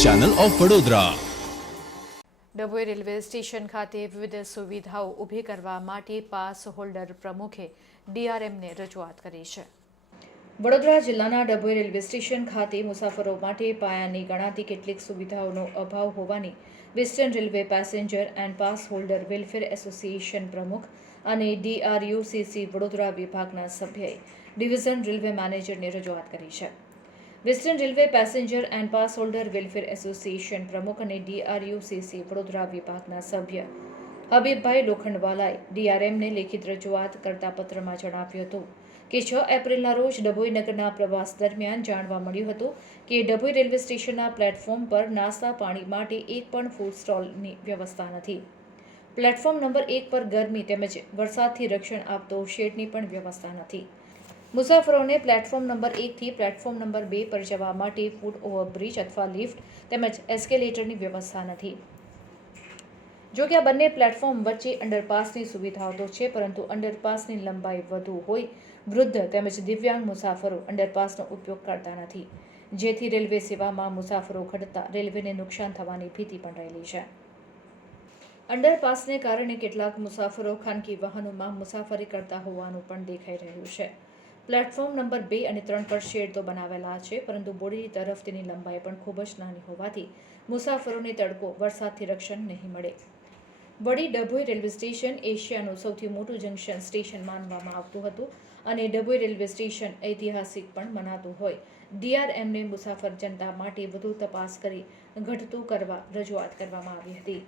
Channel of Vadodara Dabhoi railway station ખાતે વિવિધ સુવિધાઓ ઊભી કરવા માટે પાસ હોલ્ડર પ્રમુખે ડીઆરએમને રજૂઆત કરી છે. વડોદરા જિલ્લાના ડભોઈ રેલવે સ્ટેશન ખાતે મુસાફરો માટે પાયાની ગણાતી કેટલીક સુવિધાઓનો અભાવ હોવાની western railway passenger and pass holder welfare association પ્રમુખ અને ડીઆરયુસીસી વડોદરા વિભાગના સભ્યએ ડિવિઝન રેલવે મેનેજરને રજૂઆત કરી છે. Western railway passenger and pass holder welfare association પ્રમુખ અને ડીઆરયુસીસી વડોદરા વિભાગના સભ્ય હબીબભાઈ લોખંડવાલાએ ડીઆરએમને લેખિત રજૂઆત કરતા પત્રમાં જણાવ્યું હતું કે છ એપ્રિલના રોજ ડભોઈ નગરના પ્રવાસ દરમિયાન જાણવા મળ્યું હતું કે ડભોઈ રેલવે સ્ટેશનના પ્લેટફોર્મ પર નાસ્તા પાણી માટે એક પણ ફૂડ સ્ટોલની વ્યવસ્થા નથી. પ્લેટફોર્મ નંબર એક પર ગરમી તેમજ વરસાદથી રક્ષણ આપતો શેડની પણ વ્યવસ્થા નથી. મુસાફરોને પ્લેટફોર્મ નંબર એકથી પ્લેટફોર્મ નંબર બે પર જવા માટે ફૂટ ઓવરબ્રિજ અથવા લિફ્ટ તેમજ એસ્કેલેટરની વ્યવસ્થા નથી. જો કે આ બંને પ્લેટફોર્મ વચ્ચે અંડરપાસની સુવિધાઓ તો છે, પરંતુ અંડરપાસની લંબાઈ વધુ હોય વૃદ્ધ તેમજ દિવ્યાંગ મુસાફરો અંડરપાસનો ઉપયોગ કરતા નથી, જેથી રેલવે સેવામાં મુસાફરો ઘટતા રેલવેને નુકસાન થવાની ભીતિ પણ રહેલી છે. અંડરપાસને કારણે કેટલાક મુસાફરો ખાનગી વાહનોમાં મુસાફરી કરતા હોવાનું પણ દેખાઈ રહ્યું છે. પ્લેટફોર્મ નંબર બે અને ત્રણ પર શેડ તો બનાવેલા છે, પરંતુ બોડી તરફ તેની લંબાઈ પણ ખૂબ જ નાની હોવાથી મુસાફરોને તડકો, વરસાદથી રક્ષણ નહીં મળે. વળી ડભોઈ રેલવે સ્ટેશન એશિયાનું સૌથી મોટું જંકશન સ્ટેશન માનવામાં આવતું હતું અને ડભોઈ રેલવે સ્ટેશન ઐતિહાસિક પણ મનાતું હોય. ડીઆરએમને મુસાફર જનતા માટે વધુ તપાસ કરી ઘટતું કરવા રજૂઆત કરવામાં આવી હતી.